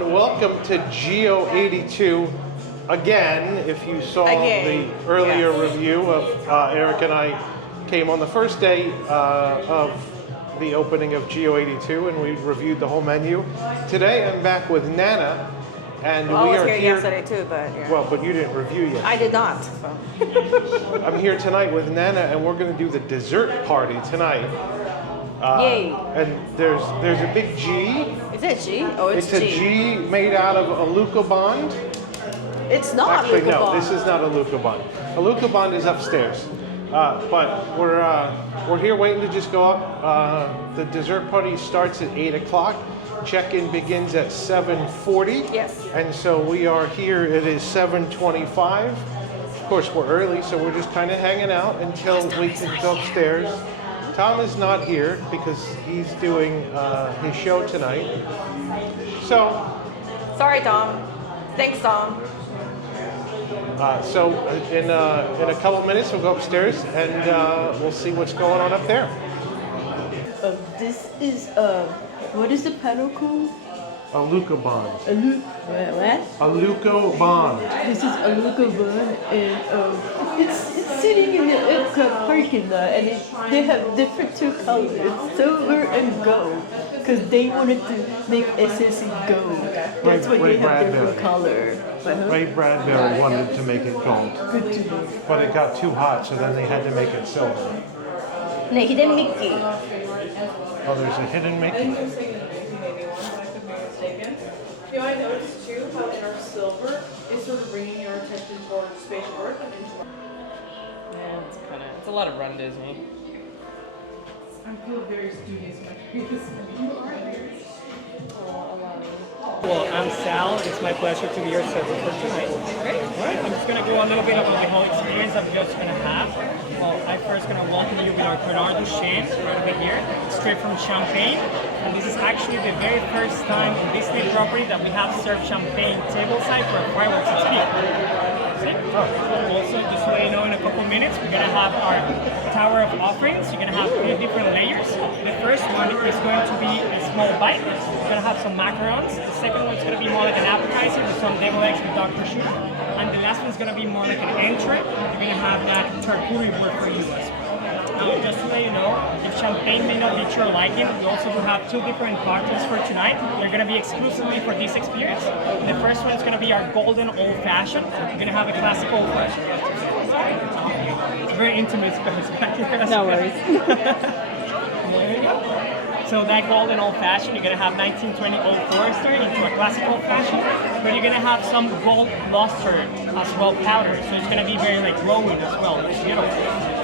everyone. Welcome to GEO-82 again. If you saw the earlier review of Eric and I came on the first day of the opening of GEO-82 and we reviewed the whole menu. Today I'm back with Nana and we are here yesterday too, but well, but you didn't review yet. I did not. So. I'm here tonight with Nana and we're going to do the dessert party tonight. Yay! And there's a big G. Is it G? Oh, it's G. It's a G made out of a Luca Bond. It's not Actually, Luca no, Bond. this is not a Luca Bond. A Luca Bond is upstairs. But we're here waiting to just go up. The dessert party starts at 8 o'clock. Check-in begins at 7:40. Yes. And so we are here. It is 7:25. Of course, we're early, so we're just kind of hanging out until we can go upstairs. Tom is not here because he's doing his show tonight. So. Sorry, Tom. Thanks, Tom. So in a couple minutes we'll go upstairs and we'll see what's going on up there. This is what is the pedal called? A Luca Bond. What? A Luca Bond. This is a Luca Bond, and it's sitting in the EPCOT parking lot, and they have different two colors, silver and gold, because they wanted to make SSC gold. That's why they have different color. Ray Bradbury wanted to make it gold, Good to know. but it got too hot, so then they had to make it silver. No, hidden Mickey. Oh, there's a hidden Mickey. You know, I noticed too how in our silver is sort of bringing your attention towards Spaceship Earth and into. Yeah, it's a lot of Run Disney. I feel very studious when I read this. You are very. Well, I'm Sal. It's my pleasure to be your server for tonight. Great. All right, I'm just going to go a little bit about the whole experience I'm just going to have. Well, I'm first going to welcome you with our Canard-Duchene right over here, straight from Champagne. And this is actually the very first time in Disney property that we have served champagne tableside for a fireworks experience. Also, just so you know, in a couple minutes, we're going to have our Tower of Offerings. You're going to have 3 different layers. The first one is going to be a small bite. We're going to have some macarons. The second one is going to be more like an appetizer with some deviled eggs with Dr. Sugar. And the last one is going to be more like an entree. You're going to have that Charcuterie Board for you as well. Now, just to let you know, if champagne may not be to your liking, we also do have 2 different cocktails for tonight. They're going to be exclusively for this experience. The first one is going to be our golden old-fashioned. You're going to have a classic old-fashioned. It's a very intimate space back here. No worries. There you go. So that golden old-fashioned, you're going to have 1920 Old Forester into a classic old-fashioned, but you're going to have some gold luster as well powder, so it's going to be very like glowing as well. It's beautiful.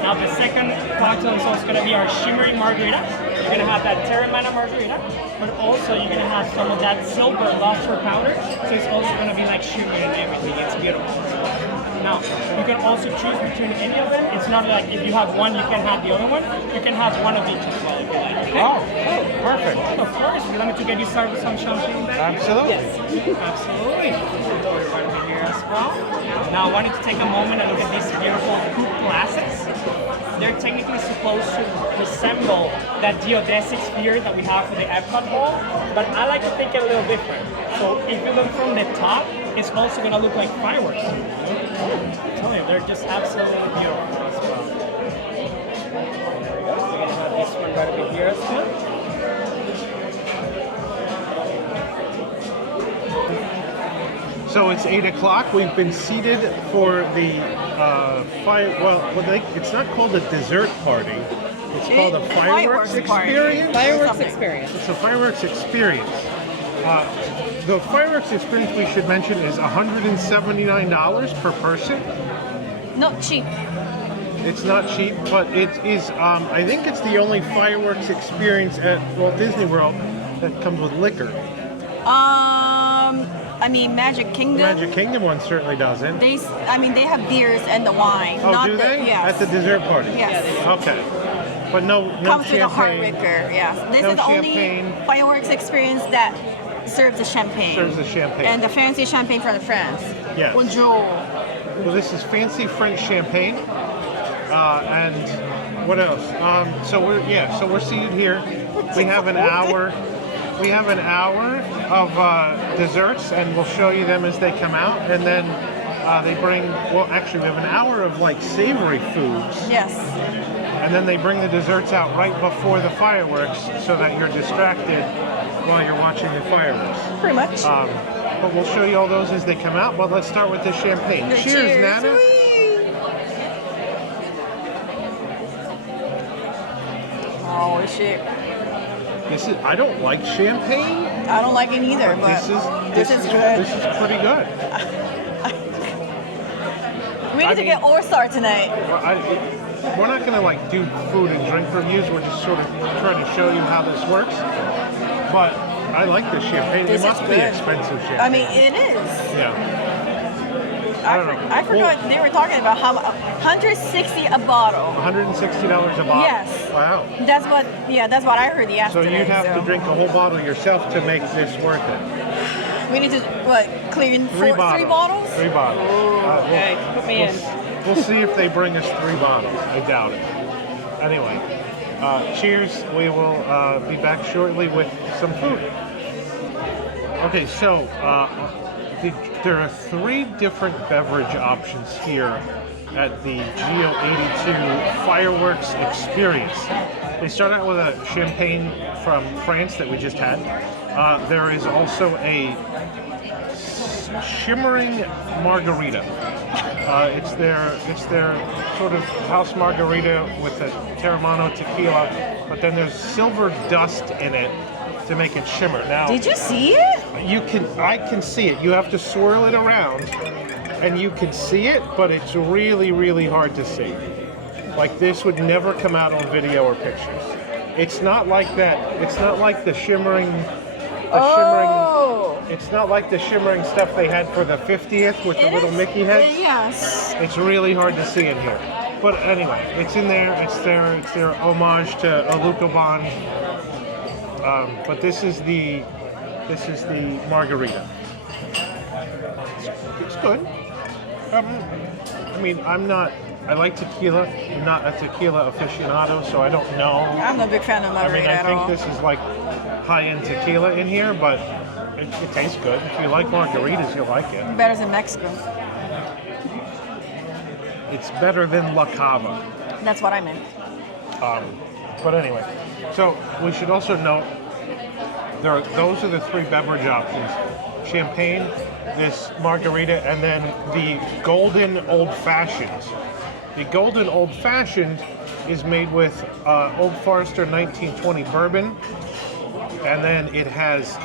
Now the second cocktail is also going to be our Shimmering Margarita. You're going to have that Terramana Margarita, but also you're going to have some of that silver luster powder, so it's also going to be like sugar and everything. It's beautiful. Now, you can also choose between any of them. It's not like if you have one, you can have the other one. You can have one of each as well if you like. Okay? Oh, perfect. Of course, we wanted to get you started with some champagne back here. Absolutely. Yes, absolutely. Put it right over here as well. Now, I wanted to take a moment and look at these beautiful coupe glasses. They're technically supposed to resemble that geodesic sphere that we have for the EPCOT hall, but I like to think it a little different. So if you look from the top, it's also going to look like fireworks. I'm telling you, they're just absolutely beautiful as well. There we go. We're going to have this one right over here as well. So it's 8 o'clock. We've been seated for the it's not called a dessert party. It's called a fireworks experience. Fireworks experience. It's a fireworks experience. The fireworks experience, we should mention, is $179 per person. Not cheap. It's not cheap, but it is, I think it's the only fireworks experience at Walt Disney World that comes with liquor. I mean, Magic Kingdom. Magic Kingdom one certainly doesn't. They have beers and the wine. Oh, not do they? Yes. At the dessert party? Yes. Okay. But no Comes with a hard champagne. liquor, yes. This No is the champagne. only fireworks experience that serves the champagne. Serves the champagne. And the fancy champagne from France. Yes. Bonjour. Well, this is fancy French champagne. And what else? So we're seated here. We have an hour we have an hour of desserts, and we'll show you them as they come out. And then they bring, well, actually, we have an hour of like savory foods. Yes. And then they bring the desserts out right before the fireworks so that you're distracted while you're watching the fireworks. Pretty much. But we'll show you all those as they come out. But let's start with the champagne. Cheers, Nana. Oh, shit. This is, I don't like champagne. I don't like it either, but this is good. This is pretty good. We need to get All-Star tonight. We're not going to like do food and drink reviews. We're just sort of trying to show you how this works. But I like this champagne. This it must is be good. expensive champagne. I mean, it is. Yeah. I don't know. I forgot they were talking about how $160 a bottle. $160 a bottle. Yes. Wow. That's what I heard So yesterday. you'd have to drink a whole bottle yourself to make this worth it. We need to clean Three bottles. 3 bottles. Okay, put me in. We'll see if they bring us 3 bottles. I doubt it. Anyway, cheers. We will be back shortly with some food. Okay, so there are 3 different beverage options here at the GEO-82 fireworks experience. They start out with a champagne from France that we just had. There is also a Shimmering Margarita. It's their sort of house margarita with a Terramano tequila, but then there's silver dust in it to make it shimmer. Now, Did you see it? I can see it. You have to swirl it around, and you can see it, but it's really, really hard to see. Like this would never come out on video or pictures. It's not like that. It's not like the shimmering. It's not like the shimmering stuff they had for the 50th with the little Mickey heads. Yes. It's really hard to see in here. But anyway, it's in there. It's their homage to Aluka Bond. But this is the margarita. It's good. I mean, I like tequila. I'm not a tequila aficionado, so I don't know. I'm a big fan of margarita I think this is like high-end tequila in here, but it tastes good. If you like margaritas, you'll like it. Better than Mexico. It's better than La Cava. That's what I meant. But anyway, so we should also note those are the 3 beverage options: champagne, this margarita, and then the golden old-fashioned. The golden old-fashioned is made with Old Forester 1920 bourbon, and then it has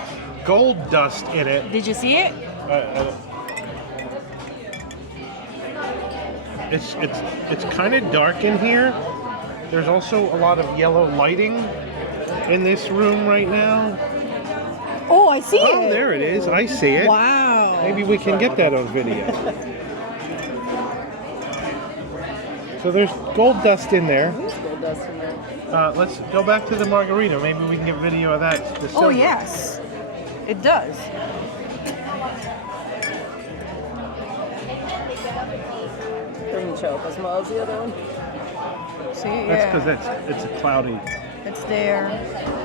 gold dust in it. Did you see it? It's kind of dark in here. There's also a lot of yellow lighting in this room right now. Oh, I see it. Oh, there it is. I see it. Wow. Maybe we can get that on video. So there's gold dust in there. There's gold dust in there. Let's go back to the margarita. Maybe we can get video of that. The Oh, silver. yes. It does. Doesn't show up as well as the other one. See, That's yeah. because it's a cloudy. It's there.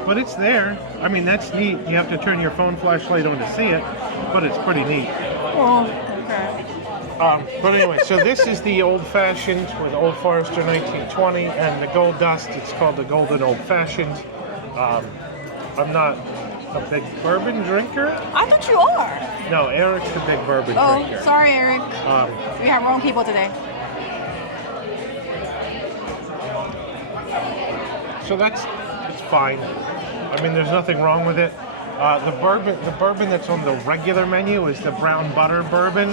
But it's there. I mean, that's neat. You have to turn your phone flashlight on to see it, but it's pretty neat. Oh, okay. But anyway, so this is the old-fashioned with Old Forester 1920 and the gold dust. It's called the Golden Old-Fashioned. I'm not a big bourbon drinker. I thought you are. No, Eric's a big bourbon Oh, drinker. sorry, Eric. We have wrong people today. So it's fine. I mean, there's nothing wrong with it. The bourbon that's on the regular menu is the brown butter bourbon,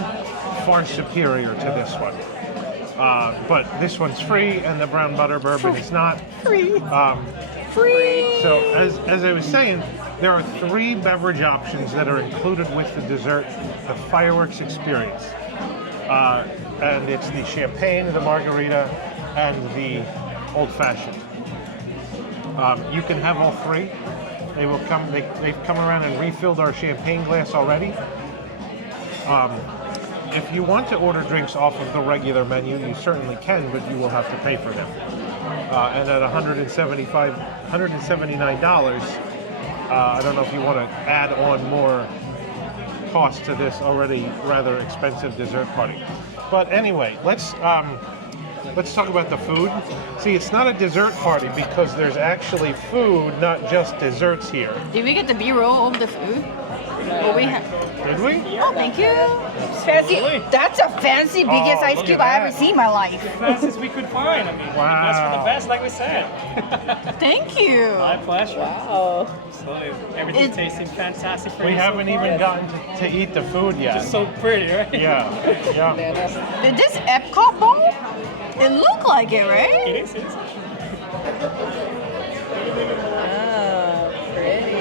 far superior to this one. But this one's free, and the brown butter bourbon is not. Free. Free. So as I was saying, there are 3 beverage options that are included with the dessert, the fireworks experience, and it's the champagne, the margarita, and the old-fashioned. You can have all 3. They will come. They've come around and refilled our champagne glass already. If you want to order drinks off of the regular menu, you certainly can, but you will have to pay for them. And at $179, I don't know if you want to add on more cost to this already rather expensive dessert party. But anyway, let's talk about the food. See, it's not a dessert party because there's actually food, not just desserts here. Did we get the B-roll of the food? Well, we have. Did we? Oh, thank you. Fancy. That's a fancy biggest ice look cube at I ever that. seen in my life. Fastest we could find. I mean, the best for the best, like we said. Thank you. My pleasure. Wow. Absolutely. Everything It- tasting fantastic for We you haven't so far. even gotten to eat the food yet. It's so pretty, right? Yeah, yeah. Did this EPCOT bowl? It looked like it, right? It is. Oh, pretty.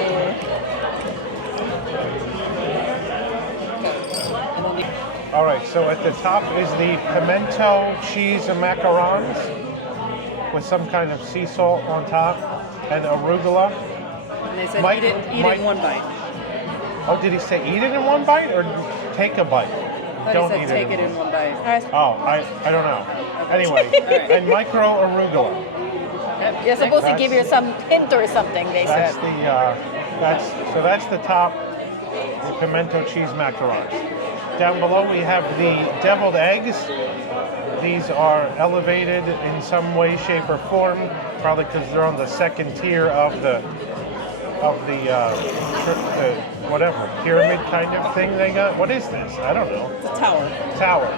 All right, so at the top is the pimento cheese and macarons with some kind of sea salt on top and arugula. And they said Mike- eat Mike- it in one bite. Oh, did he say eat it in one bite or take a bite? I thought he said take it in one bite. Oh, I don't know. Anyway, and micro arugula. You're supposed to That's- give you some hint or something, they That's said. the that's the top, the pimento cheese macarons. Down below we have the deviled eggs. These are elevated in some way, shape, or form, probably because they're on the second tier of the whatever pyramid kind of thing they got. What is this? I don't know. It's a tower. Tower.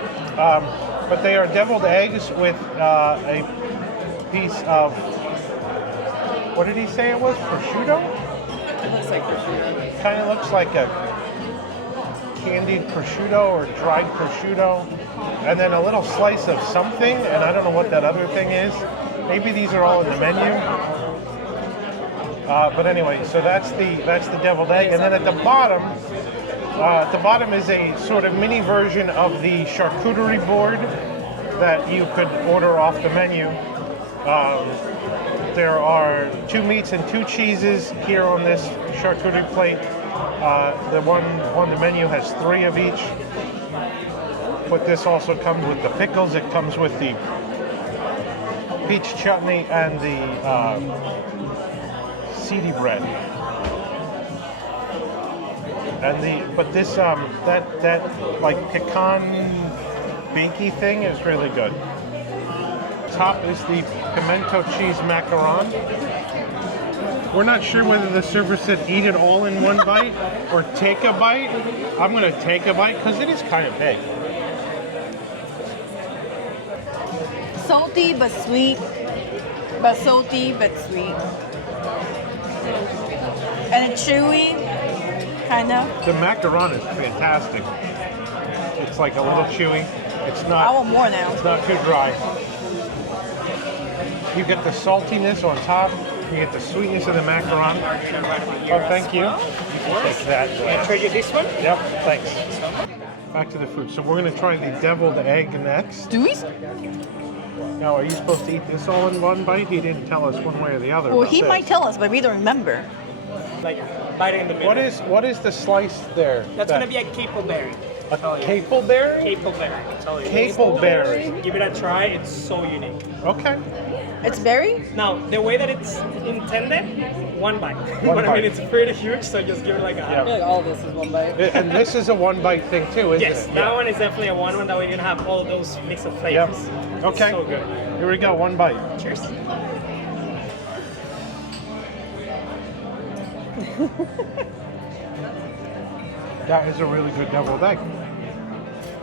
But they are deviled eggs with a piece of, what did he say it was? Prosciutto? It looks like prosciutto. Kind of looks like a candied prosciutto or dried prosciutto. And then a little slice of something, and I don't know what that other thing is. Maybe these are all in the menu. But anyway, so that's the deviled egg. And then at the bottom is a sort of mini version of the charcuterie board that you could order off the menu. There are 2 meats and 2 cheeses here on this charcuterie plate. The one on the menu has 3 of each. But this also comes with the pickles. It comes with the peach chutney and the seedy bread. And that like pecan bakey thing is really good. Top is the pimento cheese macaron. We're not sure whether the server said eat it all in one bite or take a bite. I'm gonna take a bite because it is kind of big. Salty but sweet. But salty but sweet. And it's chewy, kind of. The macaron is fantastic. It's like a little chewy. It's I not. want more now. It's not too dry. You get the saltiness on top. You get the sweetness of the macaron. Oh, thank you. Take that. Can I trade you this one? Yep, thanks. Back to the food. So we're going to try the deviled egg next. Do we? Now, are you supposed to eat this all in one bite? He didn't tell us one way or the other. Well, about he this. might tell us, but we don't remember. Like, bite it in the middle. What is the slice there? That's going to be a capelberry. a capelberry? Capelberry, I tell you. Capelberry. Give it a try, it's so unique. Okay. It's berry? Now, the way that it's intended, one bite. One But I bite. mean, it's pretty huge, so just give it like a Yeah. I feel like all of this is one bite. And this is a one bite thing too, isn't Yes, it? that one is definitely a one that we're going to have all those mix of flavors. Yep. Okay. It's so good. Here we go, one bite. Cheers. That is a really good deviled egg.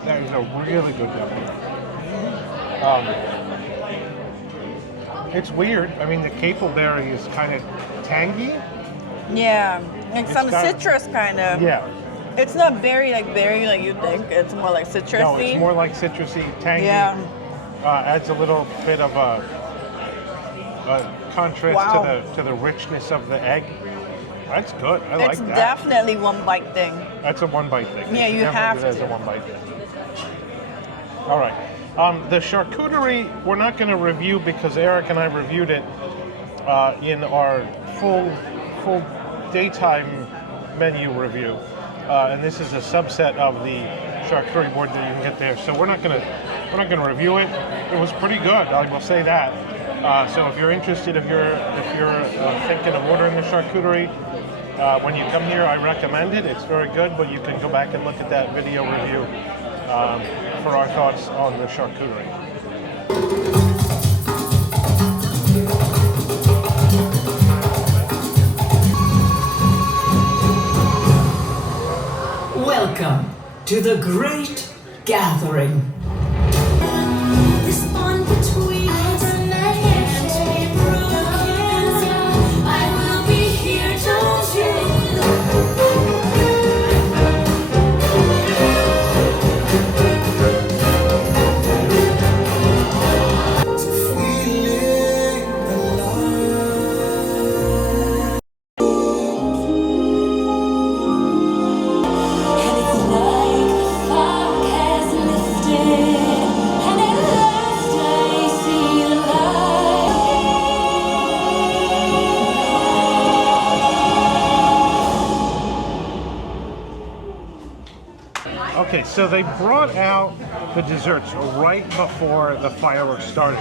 That is a really good deviled egg. It's weird. I mean, the capelberry is kind of tangy. Yeah. Like It's some got- citrus kind of. Yeah. It's not berry like you think. It's more like citrusy. No, it's more like citrusy, tangy. Yeah. Adds a little bit of a contrast Wow. to the richness of the egg. That's good. I like It's that. definitely one bite thing. That's a one bite thing. Yeah, you have It is to. a one bite thing. All right. The charcuterie we're not going to review because Eric and I reviewed it in our full daytime menu review, and this is a subset of the charcuterie board that you can get there. So we're not gonna review it. It was pretty good. I will say that. So if you're interested, if you're thinking of ordering the charcuterie When you come here, I recommend it. It's very good, but you can go back and look at that video review for our thoughts on the charcuterie. Welcome to the Great Gathering. This bond between us can't be broken. I will be here, don't you? Okay, so they brought out the desserts right before the fireworks started.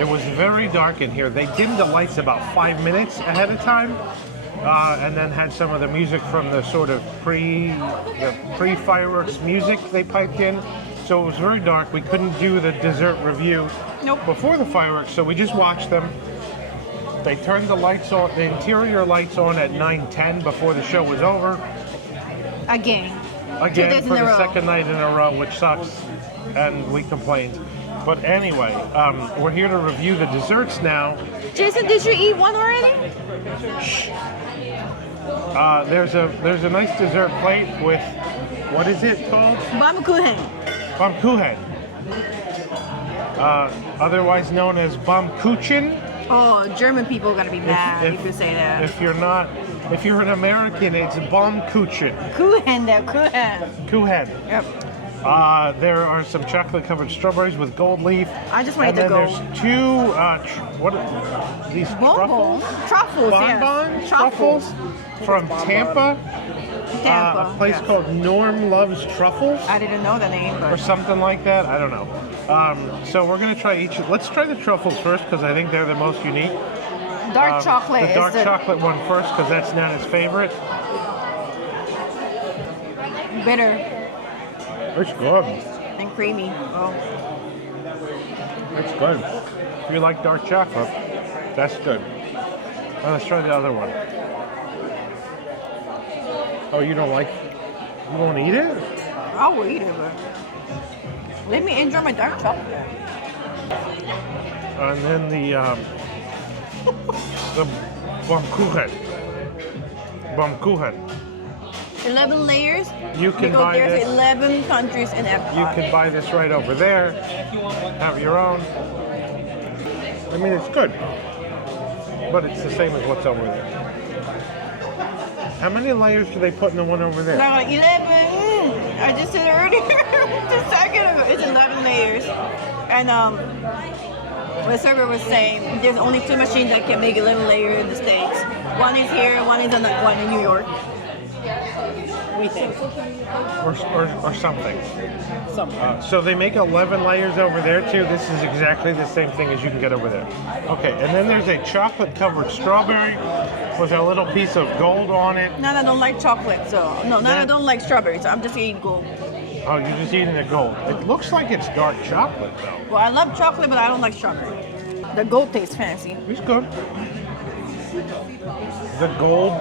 It was very dark in here. They dimmed the lights about 5 minutes ahead of time, and then had some of the music from the sort of pre-fireworks music they piped in. So it was very dark. We couldn't do the dessert review before the fireworks, so we just watched them. They turned the lights on, the interior lights on at 9:10 before the show was over. Again, For the second night in a row, which sucks, and we complained. But anyway, we're here to review the desserts now. Jason, did you eat one already? There's a nice dessert plate with, what is it called? Baumkuchen. Baumkuchen. Otherwise known as Baumkuchen. Oh, German people are gonna be mad if you say that. If you're an American, it's Baumkuchen. Kuchen, though, Kuchen. Kuchen. Yep. There are some chocolate-covered strawberries with gold leaf. I just wanted to go. And then there's two, these Bonbons? Truffles, Bonbons? yes. Truffles from Tampa. A place called Norm Loves Truffles. I didn't know the name, Or but something like that. I don't know. So we're going to try each. Let's try the truffles first because I think they're the most unique. dark chocolate The dark is chocolate one first because that's Nana's favorite. bitter It's good. and creamy. Oh, It's good. If you like dark chocolate, that's good. Well, let's try the other one. Oh, you don't like? You won't eat it? I will eat it, but let me enjoy my dark chocolate. And then the Baumkuchen. Baumkuchen. 11 layers. You can because buy there's this. 11 countries in EPCOT. You can buy this right over there. Have your own. I mean, it's good, but it's the same as what's over there. How many layers do they put in the one over there? Like 11. I just said earlier, just a second ago. It's 11 layers. And the server was saying there's only 2 machines that can make 11 layers in the States. One is here, one is in New York. We think. Or something. So they make 11 layers over there too. This is exactly the same thing as you can get over there. Okay, and then there's a chocolate-covered strawberry with a little piece of gold on it. Nana don't like chocolate, so no, Nana don't like strawberries. So I'm just eating gold. Oh, you're just eating the gold. It looks like it's dark chocolate though. Well, I love chocolate, but I don't like strawberry. The gold tastes fancy. It's good. The gold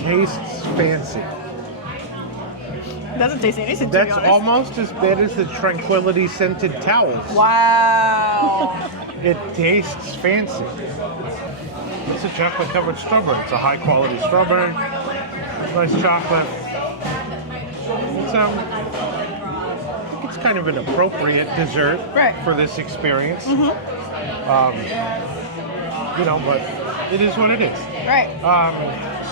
tastes fancy. Doesn't taste anything. That's to be honest. almost as bad as the Tranquility scented towels. Wow. It tastes fancy. It's a chocolate covered strawberry. It's a high quality strawberry. Nice chocolate. It's I think it's kind of an appropriate dessert for this experience. You know, but it is what it is. Right.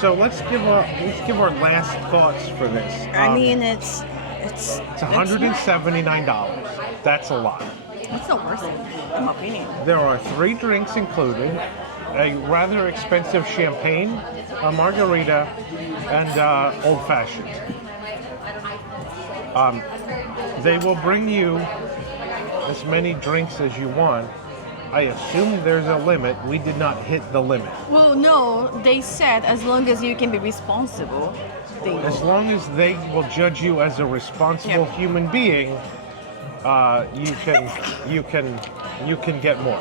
So let's give our last thoughts for this. I mean, it's $179. That's a lot. It's not worth it, in my opinion. There are 3 drinks included, a rather expensive champagne, a margarita, and old fashioned. They will bring you as many drinks as you want, I assume there's a limit. We did not hit the limit. Well, no, they said as long as you can be responsible, they As long as they will judge you as a responsible Yeah. human being, you can get more.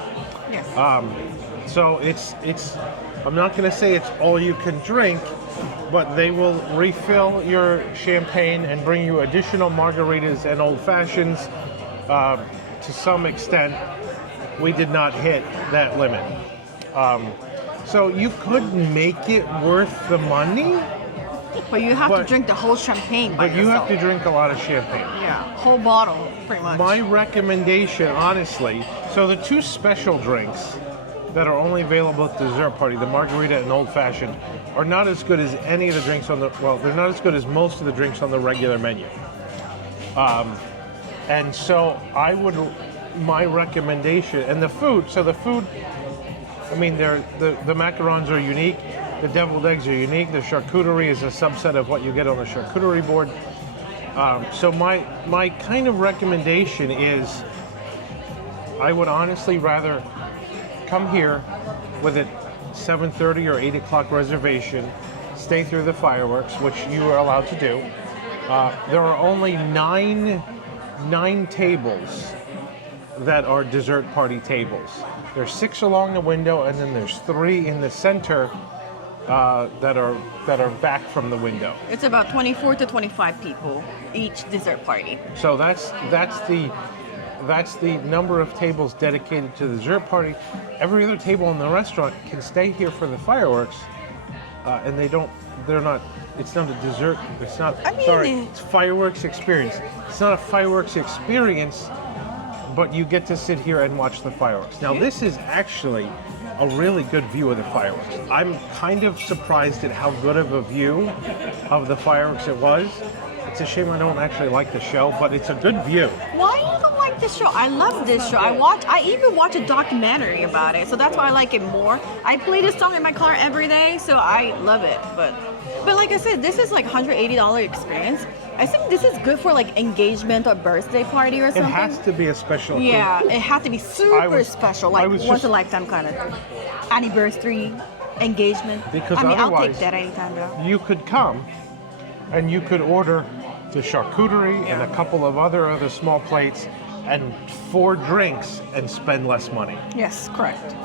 Yes. So it's I'm not going to say it's all you can drink, but they will refill your champagne and bring you additional margaritas and old fashions. To some extent, we did not hit that limit. So you could make it worth the money, But you have to but- drink the whole champagne by but you yourself. have to drink a lot of champagne. Yeah, whole bottle, pretty much. My recommendation, honestly, so the two special drinks that are only available at the dessert party, the margarita and old fashioned, are not as good as any of the drinks on the, well, they're not as good as most of the drinks on the regular menu. And so my recommendation, and the food, I mean, the macarons are unique, the deviled eggs are unique, the charcuterie is a subset of what you get on the charcuterie board. So my kind of recommendation is, I would honestly rather come here with a 7:30 or 8 o'clock reservation, stay through the fireworks, which you are allowed to do. There are only nine tables that are dessert party tables. There's 6 along the window, and then there's 3 in the center that are back from the window. It's about 24 to 25 people each dessert party. So that's the number of tables dedicated to the dessert party. Every other table in the restaurant can stay here for the fireworks, and it's not a dessert, it's fireworks experience. It's not a fireworks experience, but you get to sit here and watch the fireworks. Now this is actually a really good view of the fireworks. I'm kind of surprised at how good of a view of the fireworks it was. It's a shame I don't actually like the show, but it's a good view. Why you don't like this show? I love this show. I even watch a documentary about it, so that's why I like it more. I play this song in my car every day, so I love it. But like I said, this is like $180 experience. I think this is good for like engagement or birthday party or It something. has to be a special occasion. Yeah, it has to be super special, like once a lifetime kind of anniversary engagement. Because I mean, I'll otherwise- take that anytime though. You could come and you could order the charcuterie and a couple of other small plates and 4 drinks and spend less money. Yes, correct.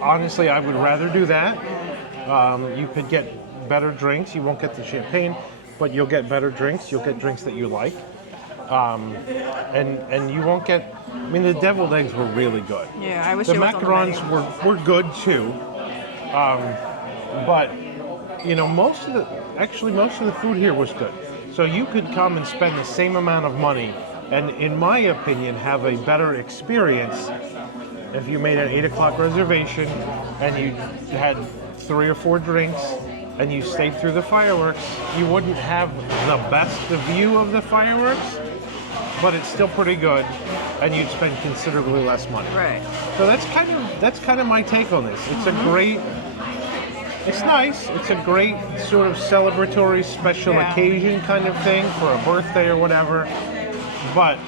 Honestly, I would rather do that. You could get better drinks. You won't get the champagne, but you'll get better drinks. You'll get drinks that you like. And you won't get, I mean, the deviled eggs were really good. Yeah, I wish The it was on the macarons menu. were good too. But, you know, most of the food here was good. So you could come and spend the same amount of money and, in my opinion, have a better experience if you made an 8 o'clock reservation and you had 3 or 4 drinks and you stayed through the fireworks. You wouldn't have the best view of the fireworks, but it's still pretty good, and you'd spend considerably less money. Right. So that's kind of my take on this. It's it's nice. It's a great sort of celebratory special occasion kind of thing for a birthday or whatever. But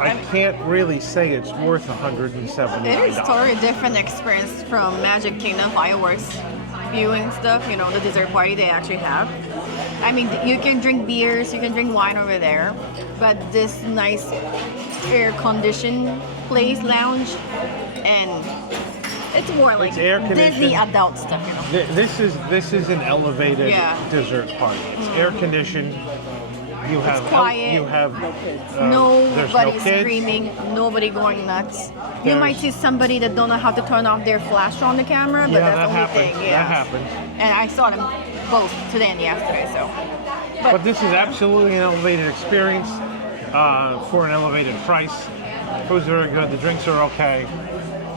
I can't really say it's worth $179. It is totally different experience from Magic Kingdom fireworks viewing stuff, you know, the dessert party they actually have. I mean, you can drink beers, you can drink wine over there, but this nice air-conditioned place, lounge, and it's more like It's air-conditioned. Disney adult stuff, you know. This is an elevated Yeah. dessert party. It's air conditioned. You have quiet. You have there's no Nobody kids. screaming, nobody going nuts. You There's- might see somebody that don't know how to turn off their flash on the camera, but Yeah, that's that the only happens. thing. Yeah. That happens. And I saw them both today and yesterday, so. But this is absolutely an elevated experience for an elevated price. Food's very good. The drinks are okay.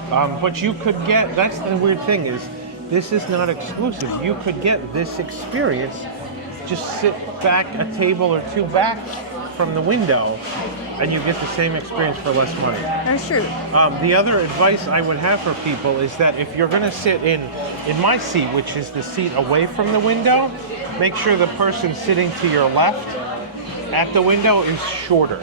But you could get, that's the weird thing is, this is not exclusive. You could get this experience, just sit back a table or 2 back from the window, and you get the same experience for less money. That's true. The other advice I would have for people is that if you're going to sit in my seat, which is the seat away from the window, make sure the person sitting to your left at the window is shorter.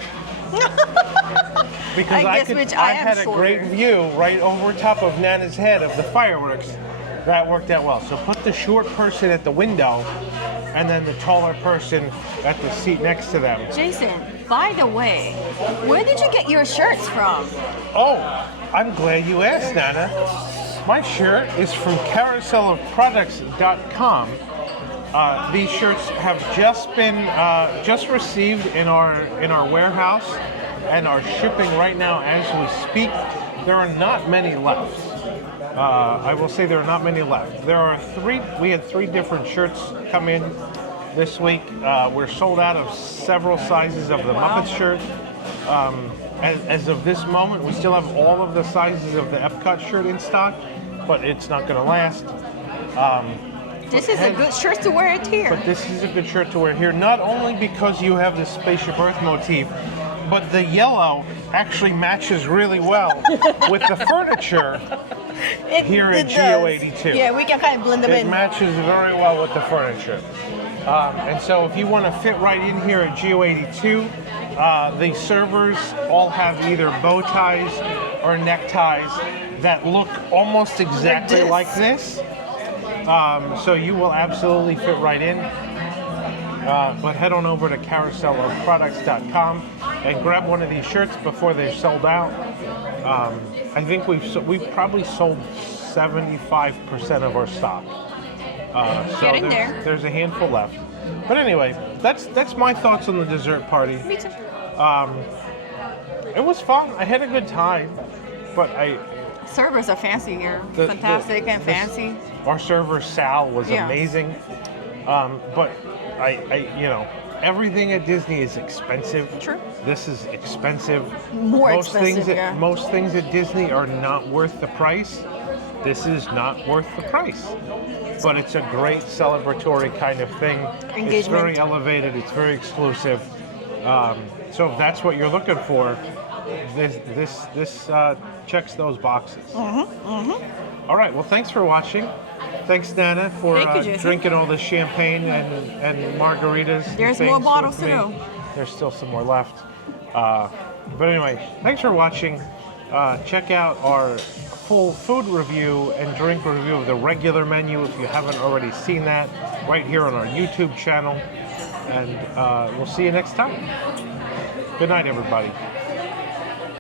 because I guess which I I am had a great shorter. view right over top of Nana's head of the fireworks. That worked out well. So put the short person at the window, and then the taller person at the seat next to them. Jason, by the way, where did you get your shirts from? Oh, I'm glad you asked, Nana. My shirt is from carouselofproducts.com. These shirts have just been just received in our warehouse and are shipping right now as we speak. There are not many left. I will say there are not many left. We had three different shirts come in this week. We're sold out of several sizes of the Muppet shirt. As of this moment, we still have all of the sizes of the EPCOT shirt in stock, but it's not going to last. This is a good shirt to wear it here. But this is a good shirt to wear here, not only because you have the Spaceship Earth motif, but the yellow actually matches really well with the furniture here at GEO-82. Yeah, we can kind of blend them It in. matches very well with the furniture. And so if you want to fit right in here at GEO-82, the servers all have either bow ties or neckties that look almost exactly like this. So you will absolutely fit right in. But head on over to carouselofproducts.com and grab one of these shirts before they're sold out. I think we've probably sold 75% of our stock. Get in there. There's a handful left. But anyway, that's my thoughts on the dessert party. Me too. It was fun. I had a good time, but Servers are fancy here. Fantastic and fancy. Our server Sal was Yeah. amazing, but everything at Disney is expensive. True. This is expensive. Most expensive, yeah. Most things at Disney are not worth the price. This is not worth the price, but it's a great celebratory kind of thing. Engagement. It's very elevated. It's very exclusive. So if that's what you're looking for, this checks those boxes. All right. Well, thanks for watching. Thanks, Nana, for Thank you, Jason. drinking all the champagne and margaritas. and There's more things bottles with to me. go. There's still some more left. But anyway, thanks for watching. Check out our full food review and drink review of the regular menu if you haven't already seen that, right here on our YouTube channel. And we'll see you next time. Good night, everybody.